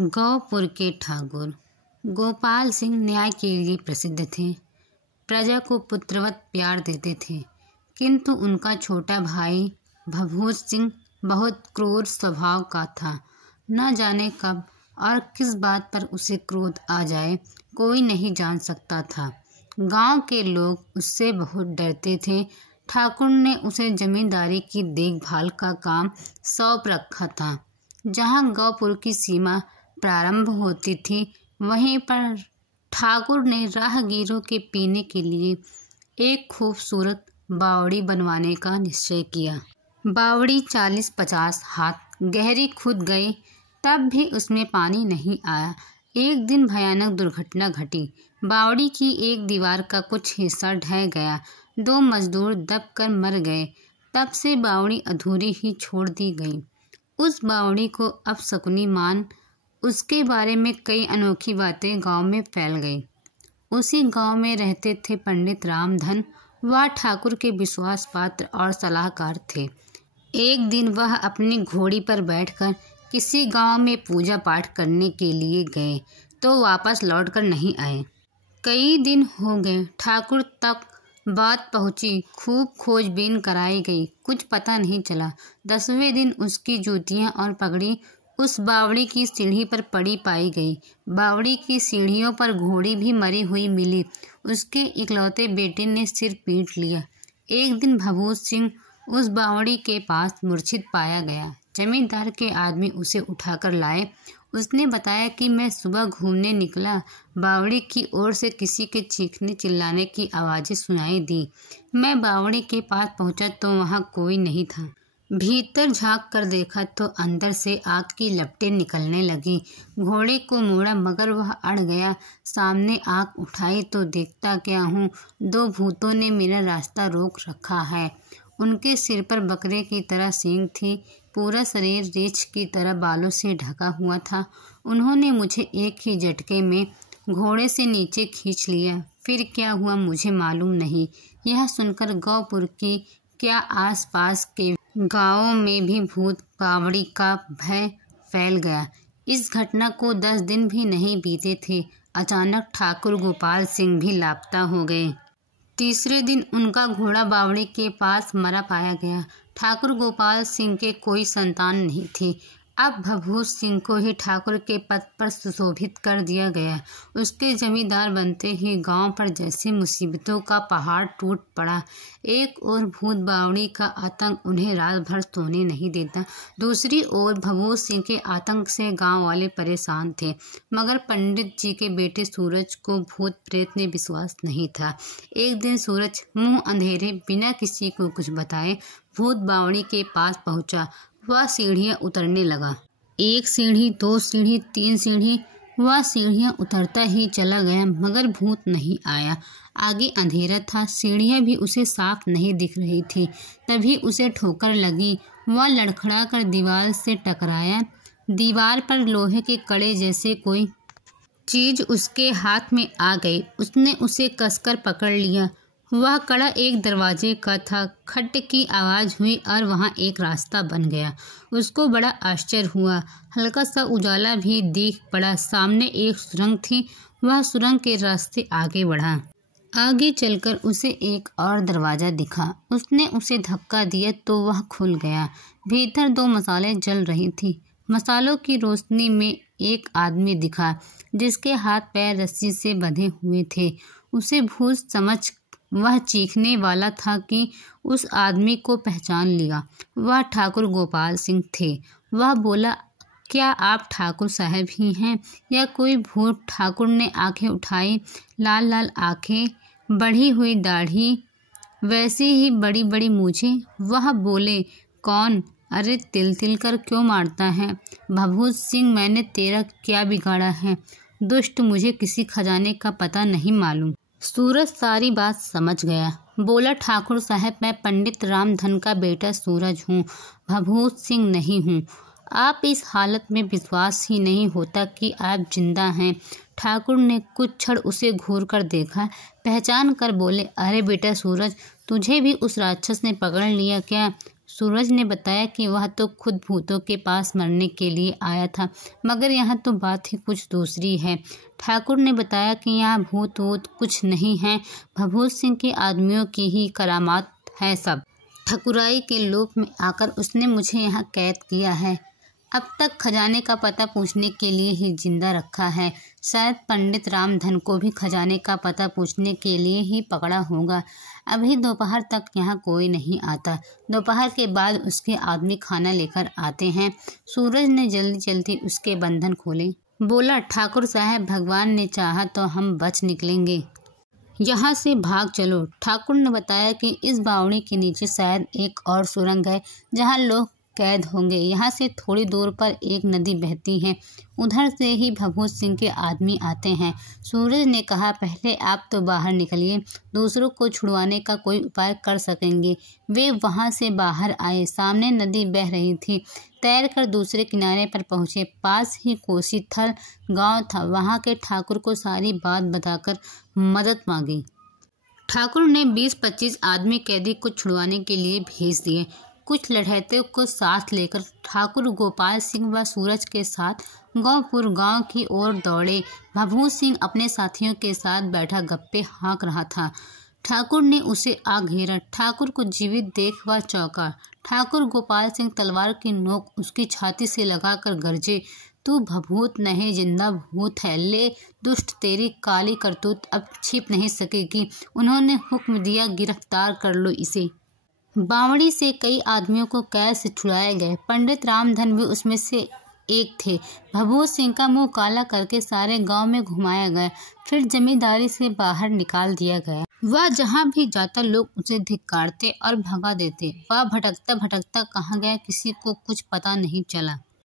गौपुर के ठाकुर गोपाल सिंह न्याय के लिए प्रसिद्ध थे। प्रजा को पुत्रवत प्यार देते थे, किंतु उनका छोटा भाई भभूत सिंह बहुत क्रूर स्वभाव का था। न जाने कब और किस बात पर उसे क्रोध आ जाए, कोई नहीं जान सकता था। गांव के लोग उससे बहुत डरते थे। ठाकुर ने उसे जमींदारी की देखभाल का काम सौंप रखा था। जहां गौपुर की सीमा प्रारंभ होती थी, वहीं पर ठाकुर ने राहगीरों के पीने के लिए एक खूबसूरत बावड़ी बनवाने का निश्चय किया। बावड़ी 40-50 हाथ गहरी खुद गई, तब भी उसमें पानी नहीं आया। एक दिन भयानक दुर्घटना घटी। बावड़ी की एक दीवार का कुछ हिस्सा ढह गया। 2 मजदूर दबकर मर गए। तब से बावड़ी अधूरी ही छोड़ दी गई। उस बावड़ी को अपशकुनी मान उसके बारे में कई अनोखी बातें गांव में फैल गई। उसी गांव में रहते थे पंडित रामधन। वह ठाकुर के विश्वास पात्र और सलाहकार थे। एक दिन वह अपनी घोड़ी पर बैठकर किसी गांव में पूजा पाठ करने के लिए गए, तो वापस लौटकर नहीं आए। कई दिन हो गए, ठाकुर तक बात पहुंची। खूब खोजबीन कराई गई, कुछ पता नहीं चला। 10वें दिन उसकी जूतियां और पगड़ी उस बावड़ी की सीढ़ी पर पड़ी पाई गई। बावड़ी की सीढ़ियों पर घोड़ी भी मरी हुई मिली। उसके इकलौते बेटे ने सिर पीट लिया। एक दिन भभूत सिंह उस बावड़ी के पास मूर्छित पाया गया। जमींदार के आदमी उसे उठाकर लाए। उसने बताया कि मैं सुबह घूमने निकला, बावड़ी की ओर से किसी के चीखने चिल्लाने की आवाज़ें सुनाई दी। मैं बावड़ी के पास पहुंचा तो वहां कोई नहीं था। भीतर झांक कर देखा तो अंदर से आग की लपटें निकलने लगी। घोड़े को मोड़ा मगर वह अड़ गया। सामने आग उठाई तो देखता क्या हूँ, 2 भूतों ने मेरा रास्ता रोक रखा है। उनके सिर पर बकरे की तरह सींग थी। पूरा शरीर रीछ की तरह बालों से ढका हुआ था। उन्होंने मुझे एक ही झटके में घोड़े से नीचे खींच लिया। फिर क्या हुआ मुझे मालूम नहीं। यह सुनकर गौपुर की क्या आसपास के गांवों में भी भूत बावड़ी का भय फैल गया। इस घटना को 10 दिन भी नहीं बीते थे, अचानक ठाकुर गोपाल सिंह भी लापता हो गए। तीसरे दिन उनका घोड़ा बावड़ी के पास मरा पाया गया। ठाकुर गोपाल सिंह के कोई संतान नहीं थी। अब भभूत सिंह को ही ठाकुर के पद पर सुशोभित कर दिया गया। उसके जमींदार बनते ही गांव पर जैसे मुसीबतों का पहाड़ टूट पड़ा। एक ओर भूत बावड़ी का आतंक उन्हें रात भर सोने नहीं देता, दूसरी ओर भभूत सिंह के आतंक से गांव वाले परेशान थे। मगर पंडित जी के बेटे सूरज को भूत प्रेत में विश्वास नहीं था। एक दिन सूरज मुंह अंधेरे बिना किसी को कुछ बताए भूत बावड़ी के पास पहुंचा। वह सीढ़ियां उतरने लगा। 1 सीढ़ी, 2 सीढ़ी, 3 सीढ़ी। वह सीढ़ियां उतरता ही चला गया, मगर भूत नहीं आया। आगे अंधेरा था, सीढ़ियां भी उसे साफ नहीं दिख रही थी। तभी उसे ठोकर लगी। वह लड़खड़ाकर दीवार से टकराया। दीवार पर लोहे के कड़े जैसे कोई चीज उसके हाथ में आ गई। उसने उसे कसकर पकड़ लिया। वह कड़ा एक दरवाजे का था। खट की आवाज़ हुई और वहाँ एक रास्ता बन गया। उसको बड़ा आश्चर्य हुआ। हल्का सा उजाला भी दिख पड़ा। सामने एक सुरंग थी। वह सुरंग के रास्ते आगे बढ़ा। आगे चलकर उसे एक और दरवाज़ा दिखा। उसने उसे धक्का दिया तो वह खुल गया। भीतर 2 मसालें जल रही थी। मसालों की रोशनी में एक आदमी दिखा, जिसके हाथ पैर रस्सी से बंधे हुए थे। उसे भूत समझ वह चीखने वाला था कि उस आदमी को पहचान लिया। वह ठाकुर गोपाल सिंह थे। वह बोला, क्या आप ठाकुर साहब ही हैं या कोई भूत? ठाकुर ने आंखें उठाई। लाल लाल आंखें, बढ़ी हुई दाढ़ी, वैसी ही बड़ी बड़ी मूछें। वह बोले, कौन? अरे तिल तिल कर क्यों मारता है? भभूत सिंह, मैंने तेरा क्या बिगाड़ा है? दुष्ट, मुझे किसी खजाने का पता नहीं मालूम। सूरज सारी बात समझ गया। बोला, ठाकुर साहब, मैं पंडित रामधन का बेटा सूरज हूँ, भभूत सिंह नहीं हूँ। आप इस हालत में विश्वास ही नहीं होता कि आप जिंदा हैं। ठाकुर ने कुछ क्षण उसे घूर कर देखा, पहचान कर बोले, अरे बेटा सूरज, तुझे भी उस राक्षस ने पकड़ लिया क्या? सूरज ने बताया कि वह तो खुद भूतों के पास मरने के लिए आया था, मगर यहाँ तो बात ही कुछ दूसरी है। ठाकुर ने बताया कि यहाँ भूत वूत कुछ नहीं है, भभूत सिंह के आदमियों की ही करामात है सब। ठकुराई के लोभ में आकर उसने मुझे यहाँ कैद किया है। अब तक खजाने का पता पूछने के लिए ही जिंदा रखा है। शायद पंडित रामधन को भी खजाने का पता पूछने के लिए ही पकड़ा होगा। अभी दोपहर तक यहाँ कोई नहीं आता। दोपहर के बाद उसके आदमी खाना लेकर आते हैं। सूरज ने जल्दी जल्दी उसके बंधन खोले। बोला, ठाकुर साहब, भगवान ने चाहा तो हम बच निकलेंगे। यहाँ से भाग चलो। ठाकुर ने बताया कि इस बावड़ी के नीचे शायद एक और सुरंग है जहाँ लोग कैद होंगे। यहाँ से थोड़ी दूर पर एक नदी बहती है, उधर से ही भभूत सिंह के आदमी आते हैं। सूरज ने कहा, पहले आप तो बाहर निकलिए, दूसरों को छुड़वाने का कोई उपाय कर सकेंगे। वे वहाँ से बाहर आए। सामने नदी बह रही थी। तैरकर दूसरे किनारे पर पहुँचे। पास ही कोसीथल गांव था। वहाँ के ठाकुर को सारी बात बताकर मदद मांगी। ठाकुर ने 20-25 आदमी कैदी को छुड़वाने के लिए भेज दिए। कुछ लड़हैते को साथ लेकर ठाकुर गोपाल सिंह व सूरज के साथ गौपुर गांव की ओर दौड़े। भभूत सिंह अपने साथियों के साथ बैठा गप्पे हाँक रहा था। ठाकुर ने उसे आ घेरा। ठाकुर को जीवित देख वह चौंका। ठाकुर गोपाल सिंह तलवार की नोक उसकी छाती से लगाकर गरजे, तू भभूत नहीं, जिंदा भूत है। ले दुष्ट, तेरी काली करतूत अब छिप नहीं सकेगी। उन्होंने हुक्म दिया, गिरफ्तार कर लो इसे। बावड़ी से कई आदमियों को कैद से छुड़ाए गए। पंडित रामधन भी उसमें से एक थे। भभूत सिंह का मुंह काला करके सारे गांव में घुमाया गया, फिर जमींदारी से बाहर निकाल दिया गया। वह जहां भी जाता लोग उसे धिक्कारते और भगा देते। वह भटकता भटकता कहाँ गया किसी को कुछ पता नहीं चला।